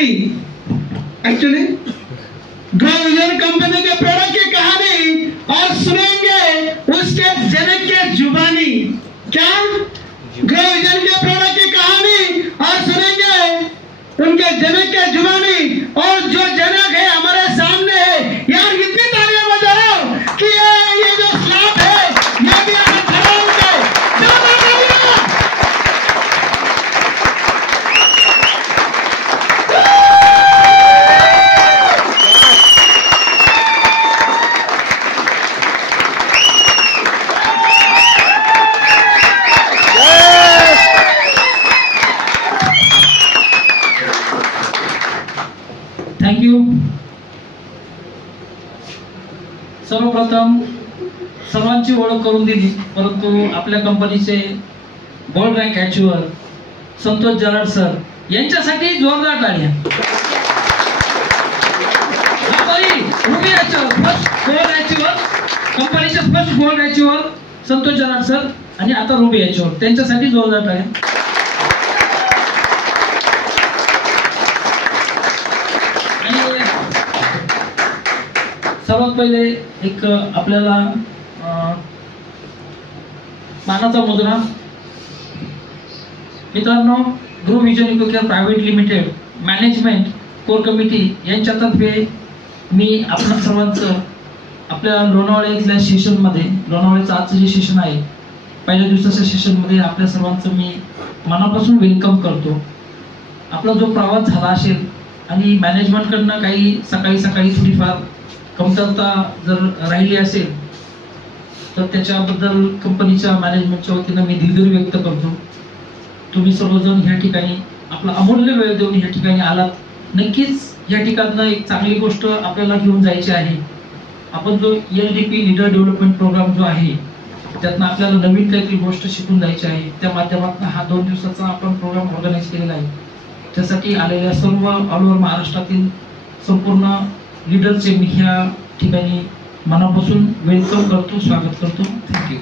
कहानी, actually grow vision company के product की कहानी और सुनेंगे उसके जनक के जुबानी। क्या ग्रो विजन के प्रोडक्ट की कहानी और सुनेंगे उनके जनक के जुबानी। और जो जनक है हमारे सामने है यार, कितनी तालियां बजाओ कि ये जो स्लैब है ये भी हमें खड़ा होके थैंक यू। सर्वप्रथम सर्वांची ओळख करून दिली, परंतु आपल्या कंपनीचे gold rank achiever Santosh Jarad sir यांच्यासाठी जोरदार टाळ्या। Ruby achiever first gold achiever, कंपनीचे first gold achiever Santosh Jarad sir आणि आता रुबी अचीवर, त्यांच्यासाठी जोरदार टाळ्या। सर्वात पहिले एक आपल्याला मानाचा मुद्रा। मित्रांनो, Grow Vision Ecocare Private Limited management core committee यांच्यातर्फे मी आपल्या सर्वांचं आपल्या लोणावळ्यातल्या सेशनमध्ये, लोणावळ्याचं आजचं जे सेशन आहे पहिल्या दिवसाच्या सेशनमध्ये आपल्या सर्वांचं मी मनापासून वेलकम करतो। आपला जो प्रवास झाला असेल आणि मॅनेजमेंटकडनं काही सकाळी थोडीफार कमतरता जर राहिली असेल तर त्याच्याबद्दल कंपनीच्या मॅनेजमेंटच्या वतीनं मी दिलगिरी व्यक्त करतो। तुम्ही सर्वजण ह्या ठिकाणी आपला अमूल्य वेळ देऊन ह्या ठिकाणी आलात। नक्कीच या ठिकाणं एक चांगली गोष्ट आपल्याला घेऊन जायची आहे। आपण जो LDP लीडर डेव्हलपमेंट प्रोग्राम जो आहे त्यातनं आपल्याला नवीन काहीतरी गोष्ट शिकून जायची आहे। त्या माध्यमातून हा 2 दिवसाचा आपण प्रोग्राम ऑर्गनाईज केलेला आहे। त्यासाठी आलेल्या सर्व ऑल ओव्हर महाराष्ट्रातील संपूर्ण लीडरचे मी ह्या ठिकाणी मनापासून वेलकम करतो, स्वागत करतो। थँक्यू।